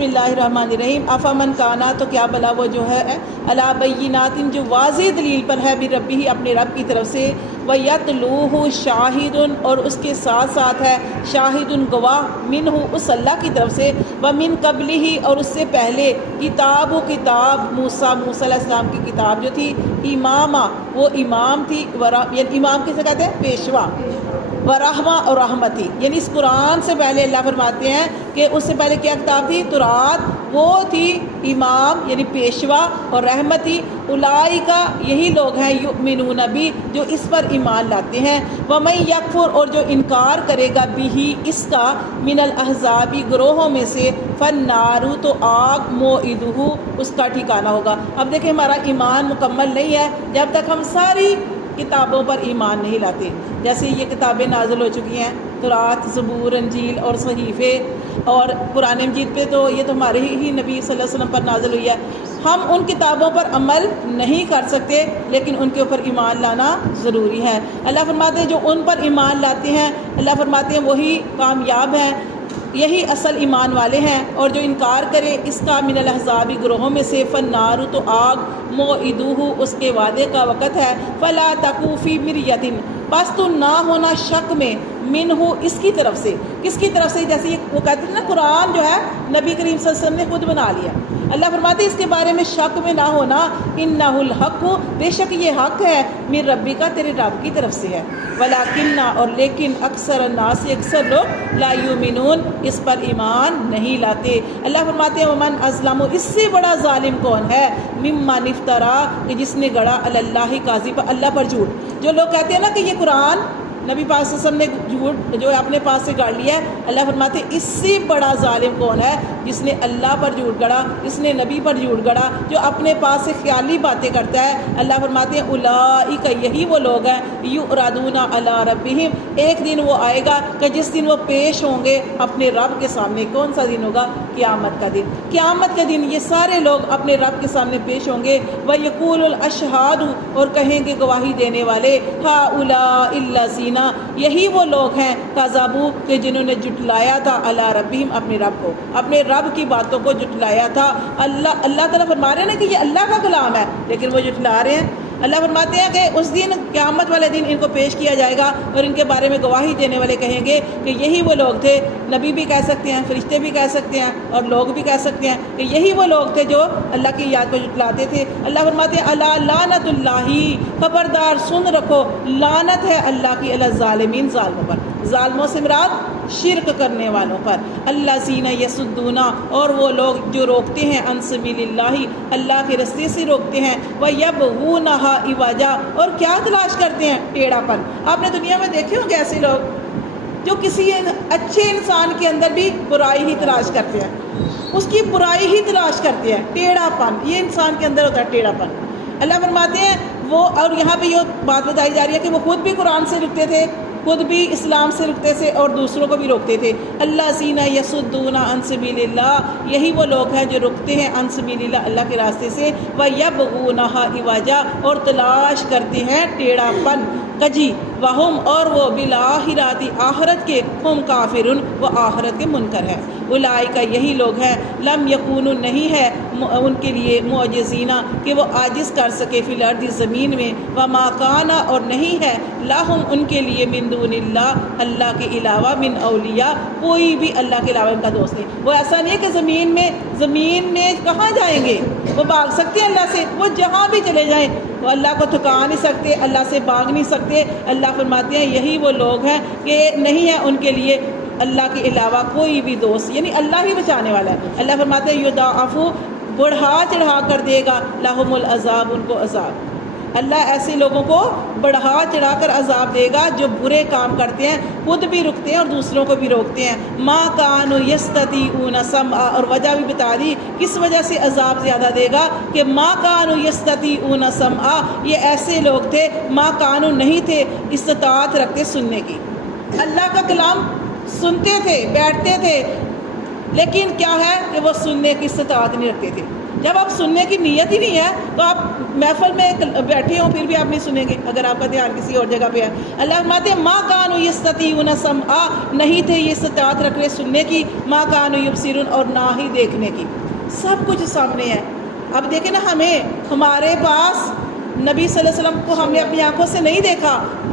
بسم اللہ الرحمن الرحیم افمن کانا، تو کیا بلا وہ جو ہے علی بینات، جو واضح دلیل پر ہے، بربہ اپنے رب کی طرف سے، ویتلوہ شاہد، اور اس کے ساتھ ساتھ ہے شاہد گواہ، منہ اس اللہ کی طرف سے، ومن قبلہ اور اس سے پہلے، کتاب موسیٰ علیہ السلام کی کتاب جو تھی، امامہ وہ امام تھی، یعنی امام کسے کہتے ہیں؟ پیشوا، ورحمہ اور رحمتی، یعنی اس قرآن سے پہلے اللہ فرماتے ہیں کہ اس سے پہلے کیا کتاب تھی؟ تورات، وہ تھی امام یعنی پیشوا اور رحمتی، اولئک یہی لوگ ہیں، یؤمنون بھی جو اس پر ایمان لاتے ہیں، ومن یکفر اور جو انکار کرے گا بھی اس کا، من الاحزاب گروہوں میں سے، فالنار تو آگ، موعدہ اس کا ٹھکانہ ہوگا۔ اب دیکھیں ہمارا ایمان مکمل نہیں ہے جب تک ہم ساری کتابوں پر ایمان نہیں لاتے۔ جیسے یہ کتابیں نازل ہو چکی ہیں، تورات، زبور، انجیل اور صحیفے، اور قرآن مجید پہ تو یہ تو ہمارے ہی نبی صلی اللہ علیہ وسلم پر نازل ہوئی ہے۔ ہم ان کتابوں پر عمل نہیں کر سکتے، لیکن ان کے اوپر ایمان لانا ضروری ہے۔ اللہ فرماتے ہیں جو ان پر ایمان لاتے ہیں، اللہ فرماتے ہیں وہی کامیاب ہیں، یہی اصل ایمان والے ہیں، اور جو انکار کرے اس کا، من الاحزاب گروہوں میں سے، فالنار تو آگ، موعدہ اس کے وعدے کا وقت ہے، فلا تکو فی مریۃ بس تو نہ ہونا شک میں، منہ اس کی طرف سے، کس کی طرف سے؟ جیسے وہ کہتے ہیں نا قرآن جو ہے نبی کریم صلی اللہ علیہ وسلم نے خود بنا لیا۔ اللہ فرماتے ہیں اس کے بارے میں شک میں نہ ہونا، انہ الحق بے شک یہ حق ہے، من ربک تیرے رب کی طرف سے ہے، ولکن اور لیکن اکثر الناس اکثر لوگ، لا یؤمنون اس پر ایمان نہیں لاتے۔ اللہ فرماتے ہیں ومن اظلم اس سے بڑا ظالم کون ہے، ممن افترا کہ جس نے گڑا علی اللہ کاذبا اللہ پر جھوٹ۔ جو لوگ کہتے ہیں نا کہ یہ قرآن نبی پاک صلی اللہ علیہ وسلم نے جھوٹ جو ہے اپنے پاس سے گاڑ لیا ہے، اللہ فرماتے ہیں اس سے بڑا ظالم کون ہے، جس نے اللہ پر جھوٹ گڑا، جس نے نبی پر جھوٹ گڑا، جو اپنے پاس سے خیالی باتیں کرتا ہے۔ اللہ فرماتے ہیں اولئک یہی وہ لوگ ہیں، یعرضون علی ربہم ایک دن وہ آئے گا کہ جس دن وہ پیش ہوں گے اپنے رب کے سامنے۔ کون سا دن ہوگا؟ قیامت کا دن۔ قیامت کے دن یہ سارے لوگ اپنے رب کے سامنے پیش ہوں گے، وَيَقُولُ الْأَشْهَادُ اور کہیں گے گواہی دینے والے، هَؤُلَاءِ الَّذِينَ یہی وہ لوگ ہیں، کذبوا کہ جنہوں نے جھٹلایا تھا، علی ربہم اپنے رب کو، اپنے رب کی باتوں کو جھٹلایا تھا۔ اللہ تعالیٰ فرما رہے ہیں کہ یہ اللہ کا کلام ہے، لیکن وہ جھٹلا رہے ہیں۔ اللہ فرماتے ہیں کہ اس دن قیامت والے دن ان کو پیش کیا جائے گا، اور ان کے بارے میں گواہی دینے والے کہیں گے کہ یہی وہ لوگ تھے، نبی بھی کہہ سکتے ہیں، فرشتے بھی کہہ سکتے ہیں، اور لوگ بھی کہہ سکتے ہیں کہ یہی وہ لوگ تھے جو اللہ کی یاد کو جھٹلاتے تھے۔ اللہ فرماتے ہیں الا لعنت اللہ، خبردار سن رکھو، لعنت ہے اللہ کی، علی الظالمین ظالموں پر، ظالموں سے مراد شرک کرنے والوں پر، الذین یصدون اور وہ لوگ جو روکتے ہیں، عن سبیل اللہ اللہ کے رستے سے روکتے ہیں، ویبغونہا عوجا اور کیا تلاش کرتے ہیں؟ ٹیڑھا پن۔ آپ نے دنیا میں دیکھے ہوں گے ایسے لوگ جو کسی اچھے انسان کے اندر بھی برائی ہی تلاش کرتے ہیں، اس کی برائی ہی تلاش کرتے ہیں، ٹیڑھا پن، یہ انسان کے اندر ہوتا ہے ٹیڑھا پن۔ اللہ فرماتے ہیں وہ، اور یہاں پہ یہ بات بتائی جا رہی ہے کہ وہ خود بھی قرآن سے رکتے تھے، خود بھی اسلام سے رکتے تھے، اور دوسروں کو بھی روکتے تھے۔ الذین یصدون عن سبیل اللہ یہی وہ لوگ ہیں جو رکتے ہیں عن سبیل اللہ اللہ کے راستے سے، ویبغونہا عوجا اور تلاش کرتے ہیں ٹیڑھا پن، کجی، وہم اور وہ بالآخرۃ آخرت کے، ہم کافرون وہ آخرت کے منکر ہیں۔ اولئک یہی لوگ ہیں، لم یکونوا نہیں ہے ان کے لیے، معجزین کہ وہ عاجز کر سکے، فی الارض زمین میں، وما کان اور نہیں ہے، لہم ان کے لیے، من دون اللہ اللہ کے علاوہ، من اولیاء کوئی بھی اللہ کے علاوہ ان کا دوست نہیں۔ وہ ایسا نہیں کہ زمین میں کہاں جائیں گے، وہ بھاگ سکتے ہیں اللہ سے، وہ جہاں بھی چلے جائیں، وہ اللہ کو تھکا نہیں سکتے، اللہ سے بھاگ نہیں سکتے۔ اللہ فرماتے ہیں یہی وہ لوگ ہیں کہ نہیں ہے ان کے لیے اللہ کے علاوہ کوئی بھی دوست، یعنی اللہ ہی بچانے والا ہے۔ اللہ فرماتے ہیں یضاعف بڑھا چڑھا کر دے گا، لہم العذاب ان کو عذاب، اللہ ایسے لوگوں کو بڑھا چڑھا کر عذاب دے گا جو برے کام کرتے ہیں، خود بھی رکتے ہیں اور دوسروں کو بھی روکتے ہیں۔ ما کانوا یستطیعون سمعا اور وجہ بھی بتا دی کس وجہ سے عذاب زیادہ دے گا، کہ ما کانوا یستطیعون سمعا یہ ایسے لوگ تھے، ما کانوا نہیں تھے استطاعت رکھتے سننے کی، اللہ کا کلام سنتے تھے، بیٹھتے تھے، لیکن کیا ہے کہ وہ سننے کی استطاعت نہیں رکھتے تھے۔ جب آپ سننے کی نیت ہی نہیں ہے تو آپ محفل میں بیٹھے ہوں پھر بھی آپ نہیں سنیں گے اگر آپ کا دھیان کسی اور جگہ پہ ہے. اللہ فرماتے ہیں ما کانوا یستطیعون سمعا، نہیں تھے یہ استطاعت رکھ رہے سننے کی، ما کانوا یبصرون اور نہ ہی دیکھنے کی. سب کچھ سامنے ہے. اب دیکھیں نا، ہمارے پاس نبی صلی اللہ علیہ وسلم کو ہم نے اپنی آنکھوں سے نہیں دیکھا،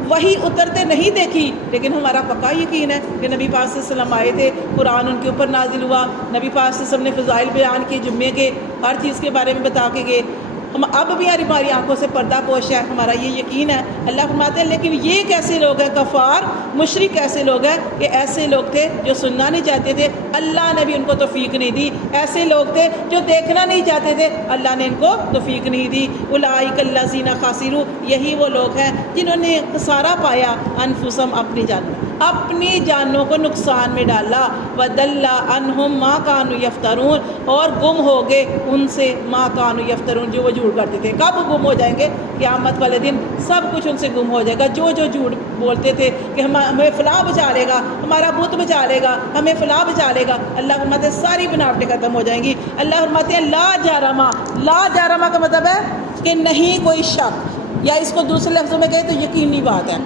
وہی اترتے نہیں دیکھی، لیکن ہمارا پکا یقین ہے کہ نبی پاک صلی اللہ علیہ وسلم آئے تھے، قرآن ان کے اوپر نازل ہوا، نبی پاک صلی اللہ علیہ وسلم نے فضائل بیان کیے جمعے کے، ہر چیز کے بارے میں بتا کے گئے. ہم اب بھی ہماری آنکھوں سے پردہ پوش ہے، ہمارا یہ یقین ہے. اللہ فرماتے ہیں لیکن یہ کیسے لوگ ہیں، کفار مشرک ایسے لوگ ہیں کہ ایسے لوگ تھے جو سننا نہیں چاہتے تھے، اللہ نے بھی ان کو توفیق نہیں دی. ایسے لوگ تھے جو دیکھنا نہیں چاہتے تھے، اللہ نے ان کو توفیق نہیں دی. اولئک الذین خسروا، یہی وہ لوگ ہیں جنہوں نے خسارہ پایا، انفسہم اپنی جانوں کو نقصان میں ڈالا. وَضَلَّ عَنْهُمْ مَا كَانُوا يَفْتَرُونَ، اور گم ہو گئے ان سے مَا كَانُوا يَفْتَرُونَ، جو وہ جھوٹ کرتے تھے. کب گم ہو جائیں گے؟ قیامت والے دن سب کچھ ان سے گم ہو جائے گا. جو جھوٹ بولتے تھے کہ ہمیں فلاں بچا لے گا، ہمارا بت بچا لے گا، ہمیں فلاں بچا لے گا، اللہ فرماتے ہیں ساری بناوٹیں ختم ہو جائیں گی. اللہ فرماتے ہیں لا جارما، لا جارما کا مطلب ہے کہ نہیں کوئی شک، یا اس کو دوسرے لفظوں میں کہیں تو یقینی بات ہے.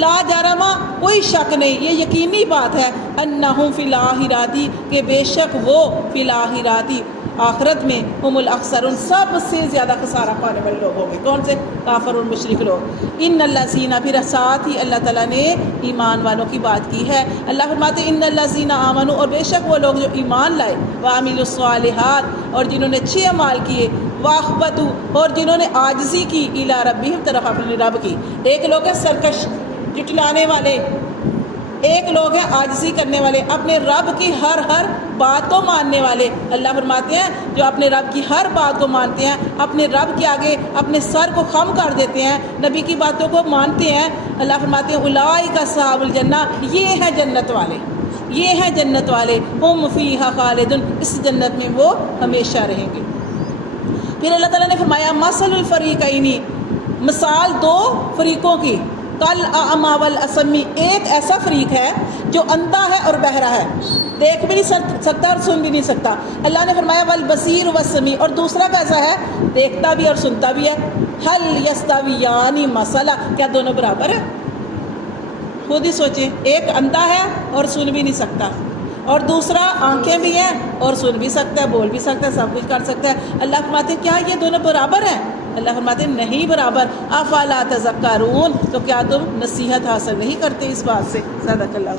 لا جارما کوئی شک نہیں، یہ یقینی بات ہے. انہم فی الاخرۃ، کہ بے شک وہ فی الاخرۃ آخرت میں ہم الاخسرون، سب سے زیادہ خسارہ پانے والے لوگ ہوں گے. کون سے؟ کافر اور مشرک لوگ. ان الذین، پھر ساتھ ہی اللہ تعالیٰ نے ایمان والوں کی بات کی ہے. اللہ فرماتے ہیں ان الذین آمنوا، اور بے شک وہ لوگ جو ایمان لائے، وعملوا الصالحات، اور جنہوں نے اچھے اعمال کیے، واخبتوا، اور جنہوں نے عاجزی کی، الی ربہم، طرف اپنے رب کی. ایک لوگ ہے سرکش جٹلانے والے، ایک لوگ ہیں عاجزی کرنے والے، اپنے رب کی ہر بات کو ماننے والے. اللہ فرماتے ہیں جو اپنے رب کی ہر بات کو مانتے ہیں، اپنے رب کے آگے اپنے سر کو خم کر دیتے ہیں، نبی کی باتوں کو مانتے ہیں. اللہ فرماتے ہیں اولئک اصحاب الجنہ، یہ ہیں جنت والے، یہ ہیں جنت والے. ہم فیہا خالدون، اس جنت میں وہ ہمیشہ رہیں گے. پھر اللہ تعالیٰ نے فرمایا مثل الفریقین، مثال دو فریقوں کی، کل اعمی والاصمی، ایک ایسا فریق ہے جو اندھا ہے اور بہرا ہے، دیکھ بھی نہیں سکتا اور سن بھی نہیں سکتا. اللہ نے فرمایا والبصیر والسمیع، اور دوسرا کیسا ہے؟ دیکھتا بھی اور سنتا بھی ہے. هل یستویان مثلا، کیا دونوں برابر ہیں؟ خود ہی سوچیں، ایک اندھا ہے اور سن بھی نہیں سکتا، اور دوسرا آنکھیں بھی ہیں اور سن بھی سکتا ہے، بول بھی سکتا ہے، سب کچھ کر سکتا ہے. اللہ فرماتے ہیں کیا یہ دونوں برابر ہیں؟ اللہ فرماتے ہیں نہیں برابر. افلا تذکرون، تو کیا تم نصیحت حاصل نہیں کرتے اس بات سے؟ صدق اللہ.